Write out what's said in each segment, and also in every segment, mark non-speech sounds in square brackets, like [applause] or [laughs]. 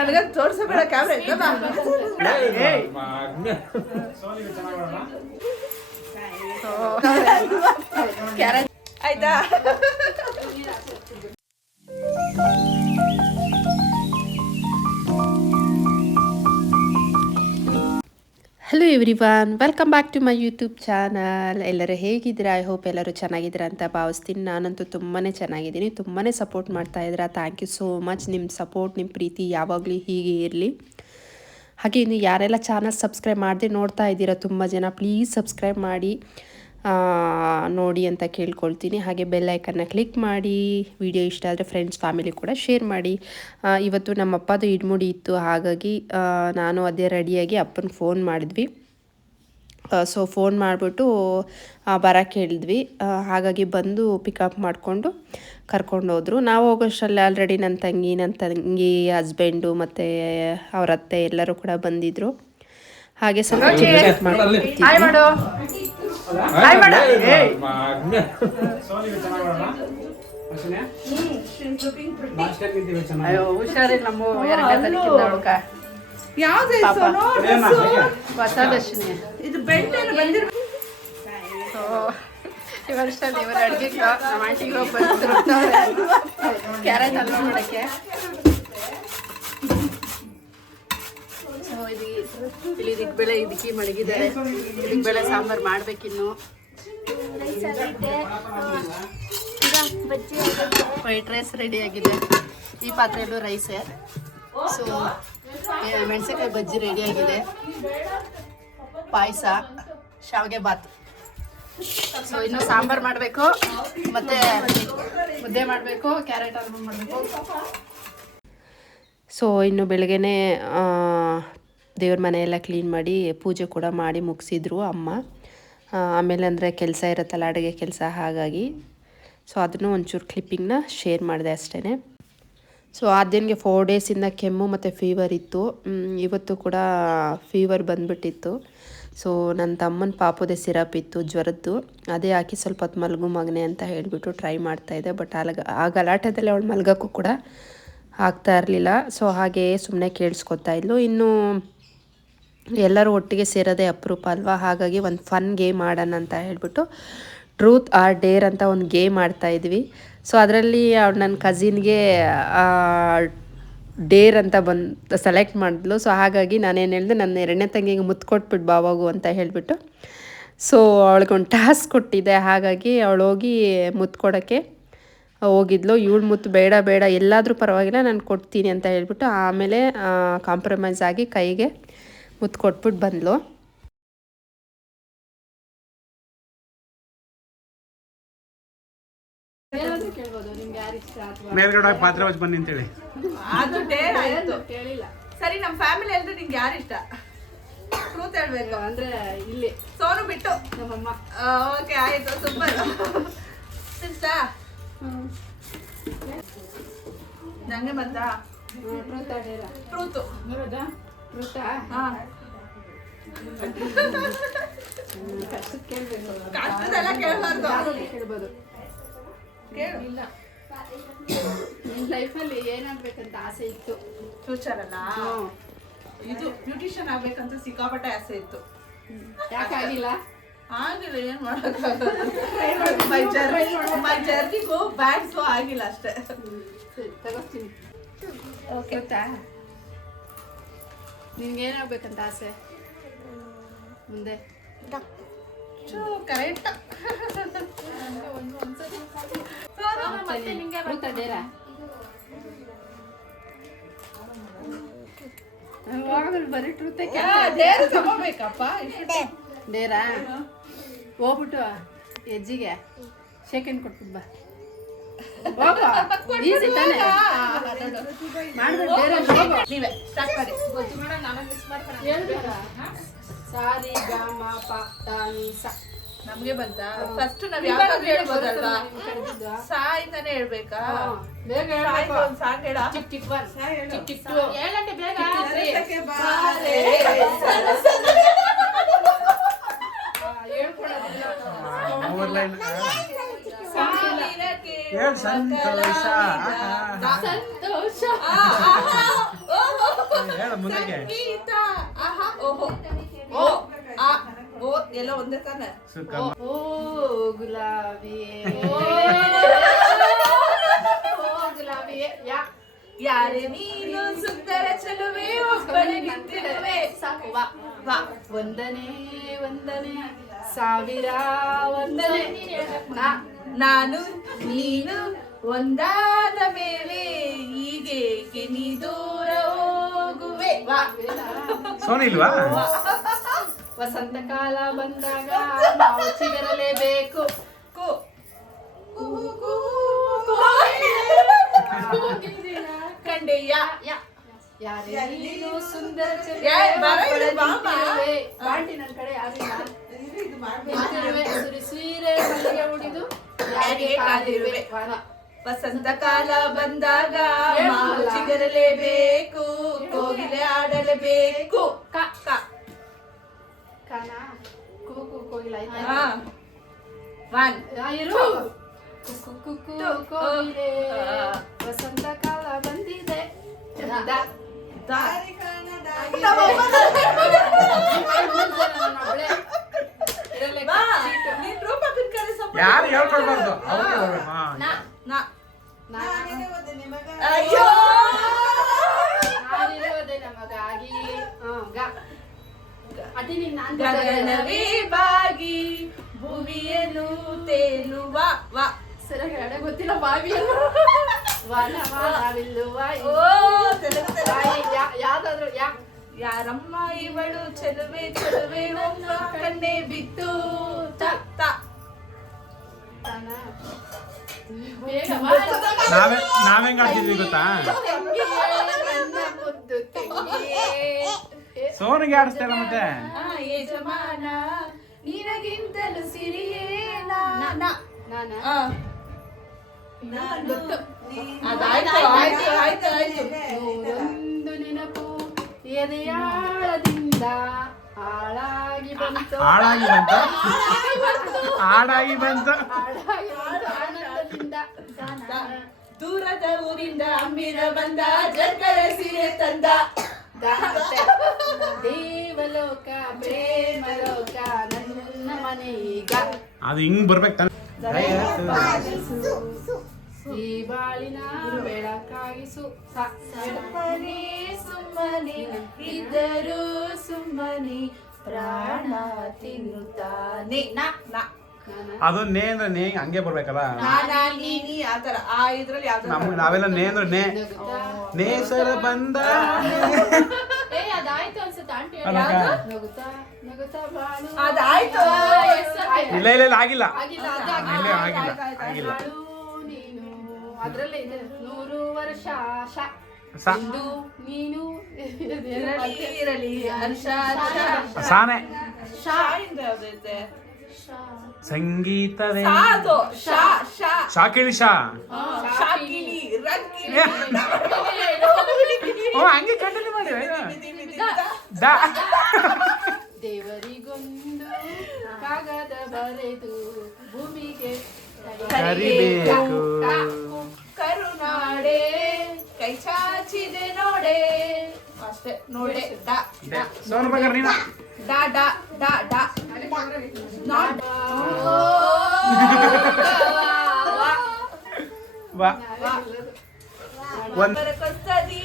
ನನಗೆ ತೋರ್ಸಬೇಡ ಕ್ಯಾಮ್ರಾ ಇದ್ದಲ್ಲ ಆಯ್ತಾ? Hello everyone welcome back to my YouTube channel ಎಲ್ಲರೂ ಹೇಗಿದ್ದೀರಾ? ಐ ಹೋಪ್ ಎಲ್ಲರೂ ಚೆನ್ನಾಗಿದ್ದೀರಾ ಅಂತ ಭಾವಿಸ್ತೀನಿ. ನಾನಂತೂ ತುಂಬಾ ಚೆನ್ನಾಗಿದ್ದೀನಿ. ತುಂಬಾ ಸಪೋರ್ಟ್ ಮಾಡ್ತಾ ಇದ್ದೀರಾ? ಥ್ಯಾಂಕ್ ಯು ಸೋ ಮಚ್ ನಿಮ್ಮ ಸಪೋರ್ಟ್ ನಿಮ್ಮ ಪ್ರೀತಿ ಯಾವಾಗಲೂ ಹೀಗೆ ಇರಲಿ. ಹಾಗೆ ಇನ್ನು ಯಾರೆಲ್ಲ ಚಾನಲ್ ಸಬ್ಸ್ಕ್ರೈಬ್ ಮಾಡದೆ ನೋಡ್ತಾ ಇದ್ದೀರಾ ತುಂಬ ಜನ ಪ್ಲೀಸ್ ಸಬ್ಸ್ಕ್ರೈಬ್ ಮಾಡಿ. ನೋಡಿ ಅಂತ ಕೇಳ್ಕೊಳ್ತೀನಿ. ಹಾಗೆ ಬೆಲ್ ಐಕನ್ನ ಕ್ಲಿಕ್ ಮಾಡಿ ವಿಡಿಯೋ ಇಷ್ಟ ಆದರೆ ಫ್ರೆಂಡ್ಸ್ ಫ್ಯಾಮಿಲಿ ಕೂಡ ಶೇರ್ ಮಾಡಿ. ಇವತ್ತು ನಮ್ಮ ಅಪ್ಪದು ಇಡ್ಮುಡಿ ಇತ್ತು. ಹಾಗಾಗಿ ನಾನು ಅದೇ ರೆಡಿಯಾಗಿ ಅಪ್ಪನ ಫೋನ್ ಮಾಡಿದ್ವಿ. ಸೊ ಫೋನ್ ಮಾಡಿಬಿಟ್ಟು ಬರೋಕ್ಕೆ ಹೇಳಿದ್ವಿ. ಹಾಗಾಗಿ ಬಂದು ಪಿಕಪ್ ಮಾಡಿಕೊಂಡು ಕರ್ಕೊಂಡು ಹೋದರು ನಾವು ಹೋಗೋಷ್ಟರಲ್ಲಿ ಆಲ್ರೆಡಿ ನನ್ನ ತಂಗಿ ನನ್ನ ತಂಗಿ ಹಸ್ಬೆಂಡು ಮತ್ತು ಅವ್ರ ಅತ್ತೆ ಎಲ್ಲರೂ ಕೂಡ ಬಂದಿದ್ದರು ಹಾಗೆ ಸ್ವಲ್ಪ ಚಾಟ್ ಅಯ್ಯೋ ಹುಷಾರಿಲ್ಲ ನಮ್ಮ ಯಾವ್ದು ಹೊಸ ದರ್ಶಿನಿ ಇದು ಬಂದಿರ ಈ ವರ್ಷ ಇವರ ಅಡುಗೆ ನಮ್ಮ ಆಂಟಿಗೆ ಹೋಗಿ ಬಂದು ಕ್ಯಾರೆಟ್ ಅಲ್ಲ ಮಾಡೋಕ್ಕೆ ಸೊ ಇದು ಇಲ್ಲಿ ಇದಕ್ಕೆ ಬೆಳೆ ಇದಕ್ಕೆ ಇದಕ್ಕೆ ಬೆಳೆ ಸಾಂಬಾರು ಮಾಡ್ಬೇಕಿನ್ನು. ವೈಟ್ ರೈಸ್ ರೆಡಿ ಆಗಿದೆ. ಈ ಪಾತ್ರೆಯಲ್ಲೂ ರೈಸೇ ಸೊ ಮೆಣಸಿನ್ಕಾಯಿ ಬಜ್ಜಿ ರೆಡಿ ಆಗಿದೆ. ಪಾಯಸ, ಶಾವಿಗೆ ಬಾತ್. ಸೊ ಇನ್ನು ಸಾಂಬಾರು ಮಾಡಬೇಕು. ಮತ್ತೆ ಮುದ್ದೆ ಮಾಡಬೇಕು, ಕ್ಯಾರೆಟ್ ಹಲ್ವಾ ಮಾಡಬೇಕು. ಸೊ ಇನ್ನು ಬೆಳಗ್ಗೆನೇ ದೇವ್ರ ಮನೆಯೆಲ್ಲ ಕ್ಲೀನ್ ಮಾಡಿ ಪೂಜೆ ಕೂಡ ಮಾಡಿ ಮುಗಿಸಿದ್ರು ಅಮ್ಮ. ಆಮೇಲೆ ಅಂದರೆ ಕೆಲಸ ಇರುತ್ತಲ್ಲ, ಅಡುಗೆ ಕೆಲಸ ಹಾಗಾಗಿ. ಸೊ ಅದನ್ನು ಒಂಚೂರು ಕ್ಲಿಪ್ಪಿಂಗ್ನ ಶೇರ್ ಮಾಡಿದೆ ಅಷ್ಟೇ ಸೊ ಆದ್ಯನಿಗೆ ಫೋರ್ ಡೇಸಿಂದ ಕೆಮ್ಮು ಮತ್ತು ಫೀವರ್ ಇತ್ತು. ಇವತ್ತು ಕೂಡ ಫೀವರ್ ಬಂದ್ಬಿಟ್ಟಿತ್ತು. ಸೊ ನನ್ನ ತಮ್ಮನ ಪಾಪುದೇ ಸಿರಪ್ ಇತ್ತು, ಜ್ವರದ್ದು. ಅದೇ ಹಾಕಿ ಸ್ವಲ್ಪ ಹೊತ್ತು ಮಲಗು ಮಗನೆ ಅಂತ ಹೇಳಿಬಿಟ್ಟು ಟ್ರೈ ಮಾಡ್ತಾಯಿದ್ದೆ ಬಟ್ ಆಗ ಆ ಗಲಾಟೆದಲ್ಲಿ ಅವಳು ಮಲಗೋಕ್ಕೂ ಕೂಡ ಆಗ್ತಾ ಇರಲಿಲ್ಲ. ಸೊ ಹಾಗೆ ಸುಮ್ಮನೆ ಕೇಳಿಸ್ಕೊತಾ ಇದ್ಲು. ಇನ್ನು ಎಲ್ಲರೂ ಒಟ್ಟಿಗೆ ಸೇರೋದೇ ಅಪರೂಪ ಅಲ್ವಾ? ಹಾಗಾಗಿ ಒಂದು ಫನ್ ಗೇಮ್ ಆಡೋಣ ಅಂತ ಹೇಳ್ಬಿಟ್ಟು ಟ್ರೂತ್ ಆರ್ ಡೇರ್ ಅಂತ ಒಂದು ಗೇಮ್ ಆಡ್ತಾ ಇದ್ವಿ. ಸೊ ಅದರಲ್ಲಿ ಅವ್ಳು ನನ್ನ ಕಝಿನ್ಗೆ ಡೇರ್ ಅಂತ ಬಂದು ಸೆಲೆಕ್ಟ್ ಮಾಡಿದ್ಲು. ಸೊ ಹಾಗಾಗಿ ನಾನೇನು ಹೇಳಿದೆ ನನ್ನ ಎರಡನೇ ತಂಗಿಗೆ ಮುತ್ತು ಕೊಟ್ಬಿಟ್ಟು ಬಾವಾಗು ಅಂತ ಹೇಳಿಬಿಟ್ಟು. ಸೊ ಅವಳಿಗೊಂದು ಟಾಸ್ಕ್ ಕೊಟ್ಟಿದ್ದೆ ಹಾಗಾಗಿ ಅವಳು ಹೋಗಿ ಮುತ್ತು ಕೊಡೋಕ್ಕೆ ಹೋಗಿದ್ಲು. ಇವಳು ಮುತ್ತು ಬೇಡ ಬೇಡ, ಎಲ್ಲಾದರೂ ಪರವಾಗಿಲ್ಲ, ನಾನು ಕೊಡ್ತೀನಿ ಅಂತ ಹೇಳ್ಬಿಟ್ಟು ಆಮೇಲೆ ಕಾಂಪ್ರಮೈಸ್ ಆಗಿ ಕೈಗೆ ಮುತ್ತು ಕೊಟ್ಬಿಟ್ಟು ಬಂದಳು ಮೇಲ್ಗಡೆ ಪಾತ್ರೆ ಹಚ್ಚಿ ಬನ್ನಿ ಅಂತೇಳಿ. ಸರಿ ನಮ್ಮ ಫ್ಯಾಮಿಲಿ ಎಲ್ರು ನಿಂಗೆ ಯಾರು ಇಷ್ಟ? ಟ್ರೂತ್ ಹೇಳ್ಬೇಕು. ಅಂದ್ರೆ ಇಲ್ಲಿ. ಸೋನು ಬಿಟ್ಟು ನಮ್ಮಮ್ಮ. ಓಕೆ ಆಯ್ತು ಸೂಪರ್ ಇಷ್ಟ ನಂಗೆ ಬಂತಾ ಟ್ರೂತ್ ಟ್ರೂತ್ ಟ್ರೂತು ಕಷ್ಟದೆಲ್ಲ ಕೇಳಬಾರ್ದು ಕೇಳ್ಬೋದು ಕೇಳು ಇಲ್ಲ ನಿನ್ ಲೈಫಲ್ಲಿ ಏನಾಗಬೇಕಂತ ಆಸೆ ಇತ್ತು? ಫ್ಯೂಚರ್ ಅಲ್ಲ ಇದು ಬ್ಯೂಟಿಷಿಯನ್ ಆಗ್ಬೇಕಂತ ಸಿಕ್ಕಾಪಟ್ಟೆ ಆಸೆ ಇತ್ತು. ಯಾಕಾಗಿಲ್ಲ ಆಗಿಲ್ಲ? ಏನ್ ಮಾಡಕ್ ಮೈ ಜರ್ನಿ ಮೈ ಜರ್ನಿಗೂ ಬ್ಯಾಡ್ ಸೊ ಆಗಿಲ್ಲ ಅಷ್ಟೇ. ತಗೋತೀನಿ ಗೊತ್ತಾ? ನಿನ್ಗೆ ಏನಾಗ್ಬೇಕಂತ ಆಸೆ? ಮುಂದೆ. ಕರೆಕ್ಟ್ ಬರೀ ಟ್ರೂತೆ ತಗೋಬೇಕಪ್ಪ ಡೇರಾ? ಹೋಗ್ಬಿಟ್ಟು ಹೆಜ್ಜಿಗೆ ಸೆಕೆಂಡ್ ಕೊಟ್ಬಿಟ್ಟು ಬಾ. ಸಾರಿ ಗಾಮ ಪ ತ ನಿ ಸ. ನಮ್ಗೆ ಬಂತ? ಫಸ್ಟ್ ನಾವ್ ಯಾವಾಗ ಹೇಳ್ಬೋದಲ್ವಾ? ಕರೆದಿದ್ದು. ಸಾ ಇಂದಾನೆ ಹೇಳ್ಬೇಕಾ? ಬೇಗ ಹೇಳ್ಬೇಕು. ಒಂದ್ ಸಾಂಗ್ ಹೇಳ. ಚಿಕ್ ಚಿಕ್ ಒನ್ ಚಿಕ್ ಚಿಕ್ ಟು ಹೇಳಂತೆ ಬೇಗ. ಮೂರ್ ಲೈನ್ ಸಾವಿರಕ್ಕೆ ಹೇಳ್ ಸಂತೋಷ ಸಂತೋಷ ಹೇಳ ಮುಂದಕ್ಕೆ ಸಂಗೀತ ಆಹಾ ಓಹೋ ಓ ಎಲ್ಲ ಒಂದೇ ತಾನೆ ಓ ಗುಲಾಬಿ ಓ ಗುಲಾಬಿ ಯಾ ಯಾರೇ ನೀನು ಸುಂದರ ಚಲುವೆ ಒಬ್ಬನೇ ನಿಂತಿರುವೆ ಸಾಕು ವಾ ವಾ ವಂದನೆ ವಂದನೆ ಸಾವಿರ ವಂದನೆ ನಾ ನಾನು ನೀನು ಒಂದಾದ ಮೇಲೆ ಹೀಗೆ ನೀ ದೂರ ಹೋಗುವೆ? ವಾ. ಸೋನಿ ಇಲ್ವಾ? ವಸಂತ ಕಾಲ ಬಂದಾಗ ನಾವು ಸಿಗರಲೇಬೇಕು ಕು ಕಂಡೆಯ ಯಾ. ಯಾರೇ? ನೀನು ಸುಂದರ. ನನ್ನ ಕಡೆ ಯಾರಿಲ್ಲ ಸೀರೆ ಮಲ್ಲಿಗೆ ಉಡಿದು. ಯಾರಿಗೆ ಕಾದಿರುವೆ ವಸಂತ ಕಾಲ ಬಂದಾಗ ಮಾವು? ಚಿಗರಲೇಬೇಕು ಕೋಗಿಲೆ ಆಡಲೇಬೇಕು. ಕ ಕ. ಒನ್ ವಸಂತ ಕಾಲ ಬಂದಿದೆ. [laughs] ಯಾರು. ಹೇಳ್ಕೊಡ್ಬಾರ್ದು ಅವ್ರಿಗೆ ಅಯ್ಯೋ! ಗಗನವೇ ಬಾಗಿ ಭುವಿಯನು ತೇಲುವ. ವಾ. ಸರಿಯಾಗಿ ಹಾಡ ಗೊತ್ತಿಲ್ಲ ಬಾವಿ ವಾ ವಾ ವಾಯಿ. ಓ ತೆಲುಗು ತೆಲುಗು. ವಾಯಿ, ಯಾ- ಯಾವ್ದಾದ್ರು ಯಾ ಯಾರಮ್ಮ ಇವಳು ಚೆಲುವೆ ಚೆಲುವೆ ಒಮ್ಮ ಕಣ್ಣೆ ಬಿತ್ತು. ತತ್ತ ನಾವೇ ನಾವೆಂಗ್ ಆಡ್ತಿದ್ವಿ ಗೊತ್ತಾ? ಸೋನಿಗೆ ಆಡಿಸ್ತಾರ ಮತ್ತೆ? ಯಜಮಾನ ನಿನಗಿಂತಲೂ ಸಿರಿಯೇ ನಾನಾ? ಆ. ಗೊತ್ತು. ಅದಾಯ್ತು ಆಯ್ತು ಆಯ್ತು ಆಯ್ತು. ನೂರೊಂದು ನೆನಪು ಎದೆಯಾಳದಿಂದ ಹಾಳಾಗಿ ಬಂತು. ಹಾಳಾಗಿ ಬಂತ? ಬಂತ? ಹಾಳಾಗಿ ಬಂತು ಆನಂದದಿಂದ ದೂರದ ಊರಿಂದ ಅಮ್ಮಿರ ಬಂದ ಜರ್ಕರ ಸೀರೆ ತಂದ. ದೇವಲೋಕ ಪ್ರೇಮಲೋಕ ನನ್ನ ಮನೆಗ. ಅದು ಹಿಂಗ್ ಬರ್ಬೇಕು ತಾನೆ ಈ ಬಾಳಿನ ಬೆಳಕಾಗಿಸು. ಸ- ಸುಮ್ಮನೆ ಸುಮ್ಮನೆ ಇದ್ದರೂ ಸುಮ್ಮನೆ ಪ್ರಾಣ ತಿನ್ನುತ್ತಾನೆ. ನಾ ನಾ? ಅದು ನೇ ಅಂದ್ರೆ ನೇ ಹಂಗೆ ಬರ್ಬೇಕಲ್ಲ? ನಾನಾ ನೀನಿ ಆತರ ಆ ಇದ್ರಲ್ಲಿ ಯಾವ್ದು ನಮ್ಗೆ ನಾವೆಲ್ಲ ನೇ ಅಂದ್ರೆ ನೇ. ನೇ ನೇಸರ ಬಂದ [laughs] ಏ ಅದಾಯ್ತು ಅನ್ಸುತ್ತೆ ಆಂಟಿ ಅದಕ್ಕ? ನಗುತ್ತಾ ನಗುತ್ತಾ ಬಾಳು ಅದಾಯ್ತು. ಆಯ್ತು. ಇಲ್ಲ ಇಲ್ಲ ಇಲ್ಲ ಆಗಿಲ್ಲ. ಆಗಿಲ್ಲ ಅದು ಆಗಿಲ್ಲ ಆಗಿಲ್ಲ. ಅದ್ರಲ್ಲೇ ಇದೆ. ನೂರು ವರ್ಷ ಶ. ಇಂದು ನೀನು ಇರಲಿ ಇರಲಿ. ಹರ್ಷ ಹರ್ಷ. ಸಾನೆ. ಶಾ ಇಂದ ಯಾವ್ದೈತೆ ಸಂಗೀತವೇ. ಶಾ ಶಾ. ಶಾ. ಶಾಕಿಳಿ ಶಾ ಓ ಹಂಗೆ ಕಂಟಿನ್ಯೂ ಮಾಡಿ ದ. ದೇವರಿಗೊಂದು ಕಾಗದ ಬರೆದು ಭೂಮಿಗೆ ಕರಿಬೇಕು. ನೋಡೆ ಡ ಡ ಸೋನು ಬಗರ್ ನೀನ ಡ ಡ ಡ ಡ ನಾಟ್ ಬಾ ಒಂದ್ ಬರಕೊಸ್ತದಿ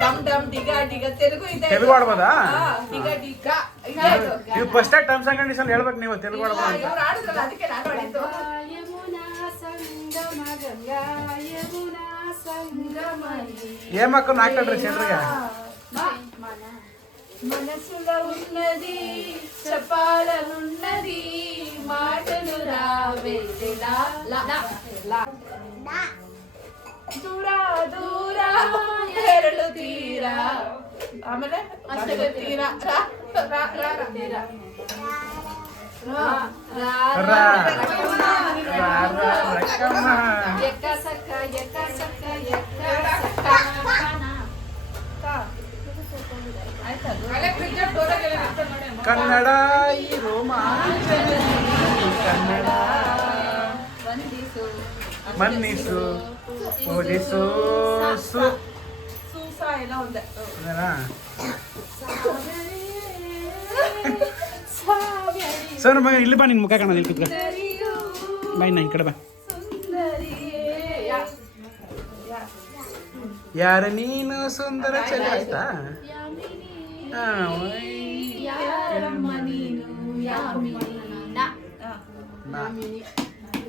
ಡಮ್ ಡಮ್ ಡಿಗ ಡಿಗ ತೆಲುಗು ಇದೆ ತೆಲುಗು ಆಡ್ಬೋದಾ? ಆ, ಡಿಗ ಡಿಗ ಇದೆ ಇದು. ನೀವು ಫಸ್ಟ್ ಟರ್ಮ್ಸ್ ಅಂಡ್ ಕಂಡೀಷನ್ ಹೇಳ್ಬೇಕು ನೀವು ತೆಲುಗು ಇಲ್ಲ, ಆಡ್ಬೋದು ಅಂತ ಇವ್ರು ಆಡಿದ್ರಲ್ಲ ಅದಕ್ಕೆ ನಾನು ಆಡಿದ್ದು ಯಮುನಾ ಸಂಗಮ ಗಂಗಾ ಯಮುನಾ ಸಂಗಮನಿ ఏమక్క నాకంటారు చంద్రగా మనసులో ఉన్నది చెప్పాలనున్నది మాటలు రావేది లా లా లా దూర దూర ಹೆರಳು ತೀರ ಆಮೇಲೆ ಅಷ್ಟೇ ತೀರ ರಾ ರಾ ರಾ ರಾ ತೀರ రా రా రా రకమ్మ ಎಕ್ಕ ಸಕ್ಕ ಎಕ್ಕ ಸಕ್ಕ ಕನ್ನಡ ಈ ರೋಮಾಂಚನ ಕನ್ನಡ. ಮನ್ನಿಸು ಪೊಲೀಸು ಸು. ನಮ್ಮ ಇಲ್ಲಿ ಬಾ ನಿನ್ ಮುಖ ಕಾಣೋದು ಇಲ್ಲಿ ಕುತ್ಕೊಂಡು ಬಾಯ್ ನಾ ಈ ಕಡೆ ಬಾ. ಯಾರ ನೀನು ಸುಂದರ ಚಲಿ ಆಯ್ತಾ ಹಾ, ಓಯ್.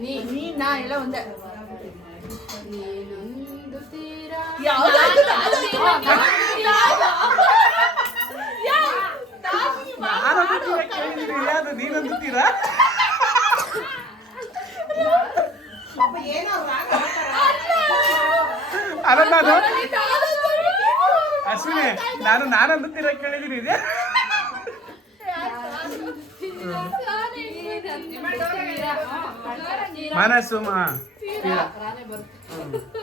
ನೀ ನಾ ಎಲ್ಲ ಒಂದೇ ನೀನೊಂದು ತೀರ ಯಾರು ನೀನೊಂದು ತೀರ ಏನೋ ಅಲ್ಲ ನಾನು ಅಶ್ವಿನಿ ನಾನು ನಾನಂತೀರ ಕೇಳಿದೀನಿ ಇದೆ ಮನಸ್ಸು ಮಾ ರಾನೇ ಬರುತ್ತೆ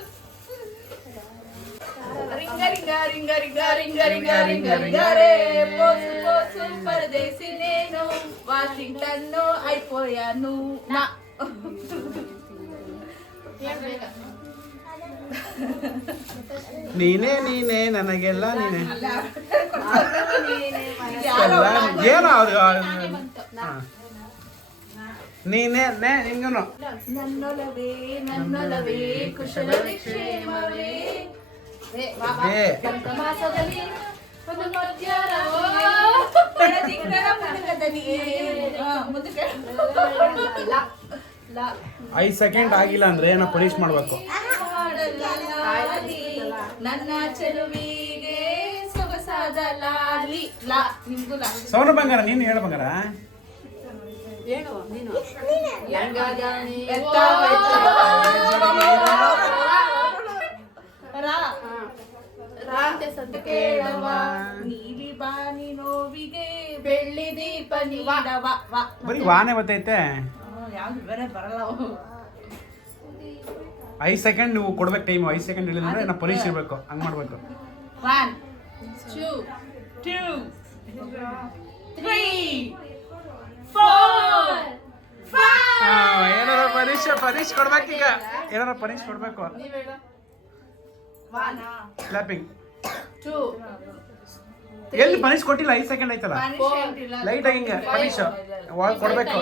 రింగ రింగ రింగ రింగ రింగ రింగ రింగ రింగ రే పోసు పోసు పరదేశి నేను వాషింగ్టన్ అయిపోయాను నా ನೀನೇ ನೀನೇ ನನಗೆಲ್ಲ ನೀನೇ. ಏನು ಅದು ನೀನೇ ನೇ ನಿಂಗನು. ನನ್ನೊಲವೇ ಸೆಕೆಂಡ್ [laughs] ಆಗಿಲ್ಲ ಅಂದ್ರೆ ಏನೋ ಪೊಲೀಸ್ ಮಾಡ್ಬೇಕು. ನನ್ನ ಚೆಲುವಿಗೆ ಸೊಗಸಾದ ಲಾಲಿ ಲಾ ನಿಮ್ದು ಲಾ. ಸೌನ ಬಂಗಾರ ನೀನು ಹೇಳ ಬಂಗಾರ. ಹೇಳು ನೀನು? ಲಂಗಾದಾನಿ ಬೆತ್ತ, ಓ. ಬೆತ್ತ. ರಾ. ರಾ ಅಂತ ಸದ್ದು ಕೇಳವ ಕೇಳವ ನೀಲಿ ಬಾನಿ ನೋವಿಗೆ ಬೆಳ್ಳಿ ದೀಪ ನೀಡವ ಬರೀ ವಾನೆ ಬರ್ತೈತೆ ಯಾವ್ದು ಬೇರೆ ಬರಲ್ಲ. ಅವು. ಐದು ಸೆಕೆಂಡ್ ನೀವು ಕೊಡ್ಬೇಕು ಟೈಮ್ ಐದು ಸೆಕೆಂಡ್ ಹೇಳಿದ್ರೆ ಅಂದ್ರೆ ನಾ ಪೊಲೀಸ್ ಇರಬೇಕು ಹಂಗೆ ಮಾಡಬೇಕು. One two two three four ಏನಾರ ಪರೀಕ್ಷೆ ಪರೀಕ್ಷೆ ಕೊಡ್ಬೇಕು ಈಗ. ಏನಾರ ಪರೀಕ್ಷೆ ಕೊಡ್ಬೇಕು. ಕ್ಲಾಪಿಂಗ್ ಎಲ್ಲಿ ಪನಿಷ್ ಕೊಟ್ಟಿಲ್ಲ ಐದು ಸೆಕೆಂಡ್ ಆಯ್ತಲ್ಲ? ಲೈಟ್ ಆಗಿ ಹಿಂಗೆ ಪನಿಷ್ ಕೊಡ್ಬೇಕು.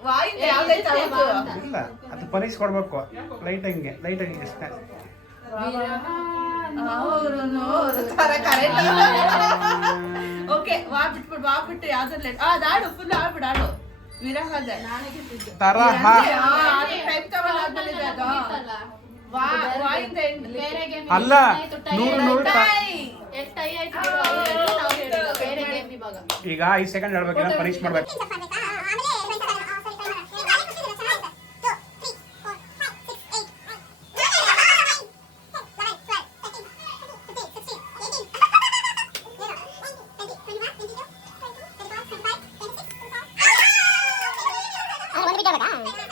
ಅದು ಇಲ್ಲ ಅದು ಪರೀಕ್ಷೆ ಕೊಡ್ಬೇಕು ಲೈಟ್ ಹಂಗೆ ಲೈಟ್ ಹಂಗೆ ಅಷ್ಟೇ. ನೂರು ತರ ಕರೆಕ್ಟ್ ಓಕೆ ಬಿಟ್ಬಿಡು ಬಿಟ್ಟು ದಾಡು ಫುಲ್ ಅಲ್ಲ ನೂರು ಈಗ ಐದು ಸೆಕೆಂಡ್ ಹೇಳ್ಬೇಕು ಪರೀಕ್ಷೆ ಮಾಡ್ಬೇಕು. ಹೌದಾ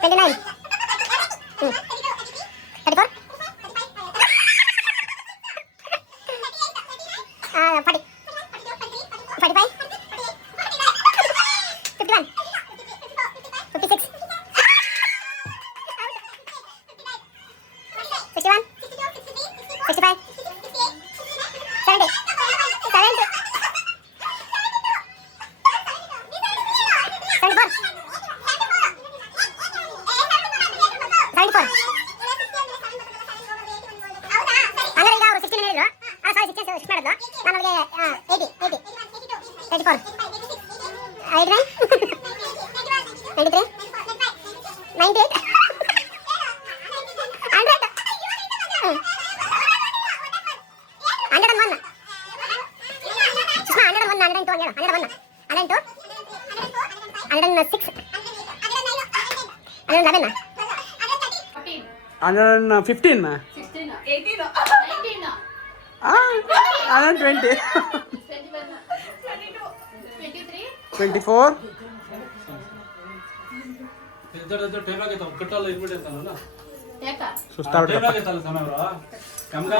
twenty nine thirty four forty నా? సిక్స్ అదే లెవెన్ అన్న ఫిఫ్టీన్ అన్న ట్వంటీ ట్వంటీ ఫోర్ చూస్తా కమ్గా